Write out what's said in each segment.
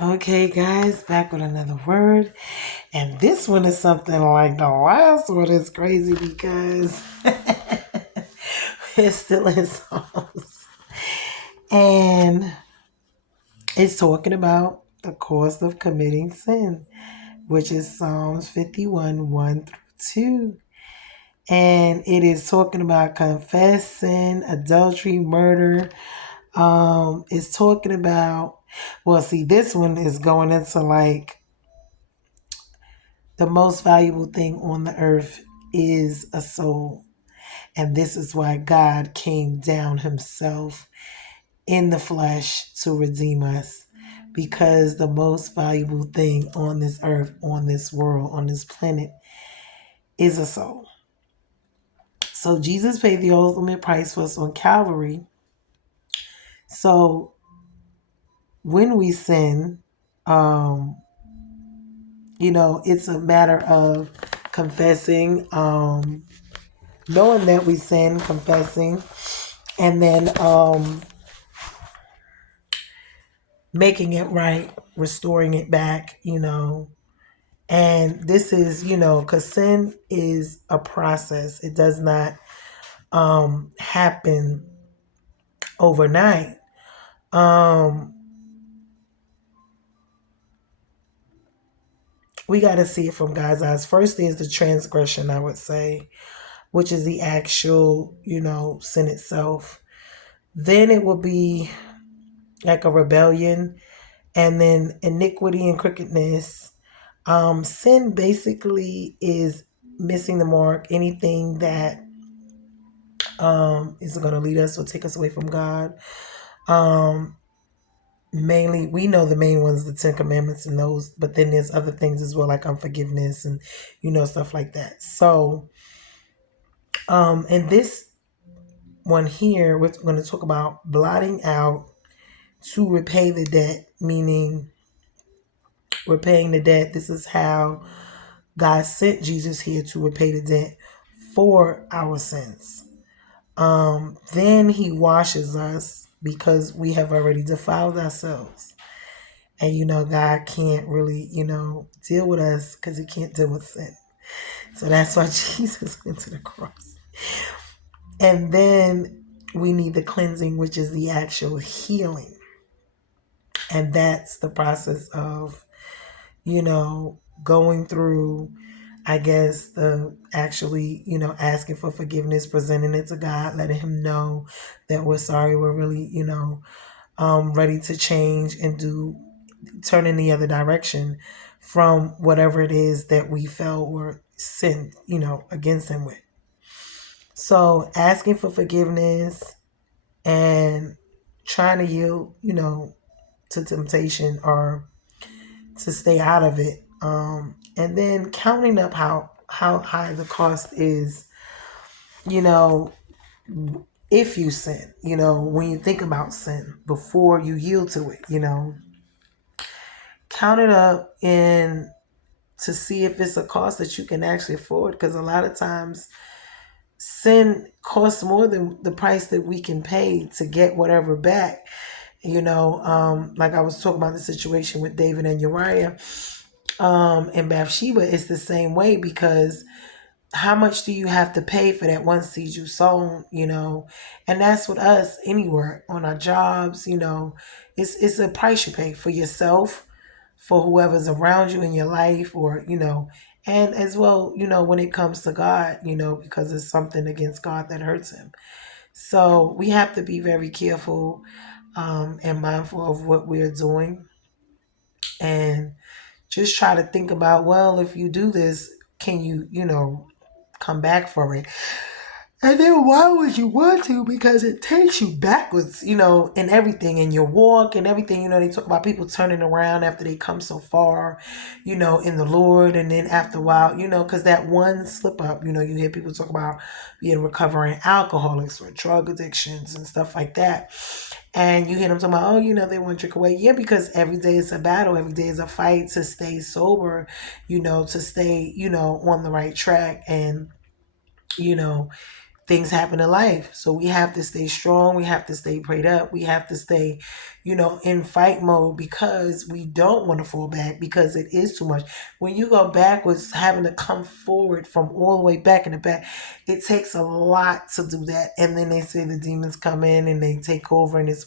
Okay, guys, back with another word. And this one is something like the last one is crazy because it's still in Psalms. And it's talking about the cost of committing sin, which is Psalms 51 1 through 2. And it is talking about confessing, adultery, murder. It's talking about, well, see, this one is going into like the most valuable thing on the earth is a soul. And this is why God came down himself in the flesh to redeem us. Because the most valuable thing on this earth, on this world, on this planet is a soul. So Jesus paid the ultimate price for us on Calvary. So when we sin, um, it's a matter of confessing, knowing that we sin, confessing, and then making it right, restoring it back. And this is, because sin is a process. It does not happen overnight. Um, we got to see it from God's eyes. First is the transgression, I would say, which is the actual, sin itself. Then it will be like a rebellion, and then iniquity and crookedness. Sin basically is missing the mark, anything that is going to lead us or take us away from God. Um, Mainly, we know the main ones, the Ten Commandments and those, but then there's other things as well, like unforgiveness and, stuff like that. So, and this one here, we're going to talk about blotting out to repay the debt, meaning repaying the debt. This is how God sent Jesus here to repay the debt for our sins. Then he washes us because we have already defiled ourselves. And God can't really, deal with us because he can't deal with sin. So that's why Jesus went to the cross. And then we need the cleansing, which is the actual healing. And that's the process of, going through, I guess, the actually, asking for forgiveness, presenting it to God, letting him know that we're sorry, we're really, ready to change and turn in the other direction from whatever it is that we felt or sinned, against him with. So asking for forgiveness and trying to yield, to temptation or to stay out of it. And then counting up how high the cost is, you know, if you sin, when you think about sin before you yield to it, count it up and to see if it's a cost that you can actually afford. Because a lot of times sin costs more than the price that we can pay to get whatever back. Like I was talking about the situation with David and Uriah, and Bathsheba, it's the same way because how much do you have to pay for that one seed you sown, and that's with us anywhere on our jobs, it's a price you pay for yourself, for whoever's around you in your life, or and as well, when it comes to God, because it's something against God that hurts him. So we have to be very careful, and mindful of what we're doing, and just try to think about, well, if you do this, can you, come back for it? And then why would you want to? Because it takes you backwards, in everything, in your walk and everything. They talk about people turning around after they come so far, in the Lord. And then after a while, because that one slip up, you hear people talk about being recovering alcoholics or drug addictions and stuff like that. And you hear them talking about, oh, they want to drink away. Yeah, because every day is a battle. Every day is a fight to stay sober, to stay, on the right track. And, you know, things happen in life. So we have to stay strong. We have to stay prayed up. We have to stay, in fight mode because we don't want to fall back because it is too much. When you go backwards, having to come forward from all the way back in the back, it takes a lot to do that. And then they say the demons come in and they take over, and it's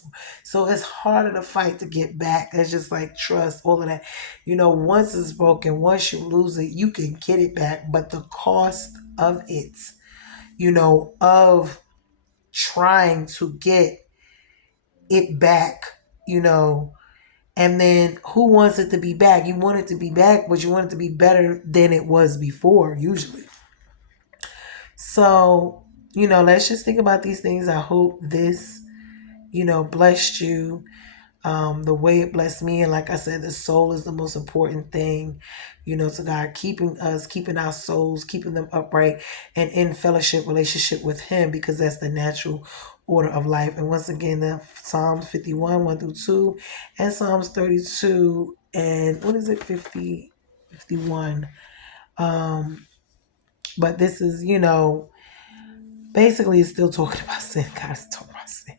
harder to fight to get back. It's just like trust, all of that. Once it's broken, once you lose it, you can get it back, but the cost of it, of trying to get it back, and then who wants it to be back? You want it to be back, but you want it to be better than it was before, usually. So, let's just think about these things. I hope this, blessed you the way it blessed me. And like I said, the soul is the most important thing, to God, keeping us, keeping our souls, keeping them upright and in fellowship, relationship with Him, because that's the natural order of life. And once again, the Psalms 51, 1 through 2, and Psalms 32, and what is it, 50, 51. But this is, basically it's still talking about sin. God is talking about sin.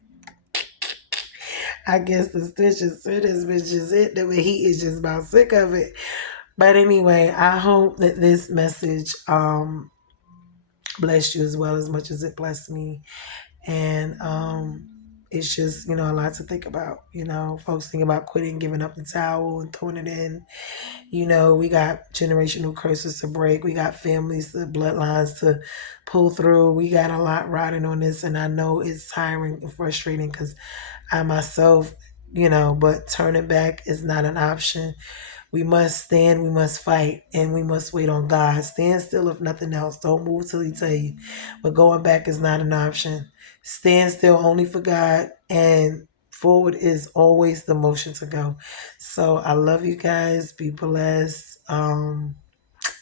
I guess the stitches to this bitch is it. The way he is just about sick of it. But anyway, I hope that this message blessed you as well as much as it blessed me. And it's just, a lot to think about. Folks think about quitting, giving up the towel and throwing it in. We got generational curses to break. We got families, the bloodlines to pull through. We got a lot riding on this. And I know it's tiring and frustrating because I myself, but turning back is not an option. We must stand, we must fight, and we must wait on God. Stand still if nothing else. Don't move till He tell you. But going back is not an option. Stand still only for God, and forward is always the motion to go. So I love you guys. Be blessed.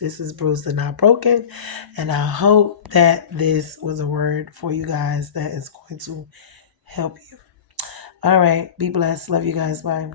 This is Bruised and Not Broken, and I hope that this was a word for you guys that is going to help you. All right. Be blessed. Love you guys. Bye.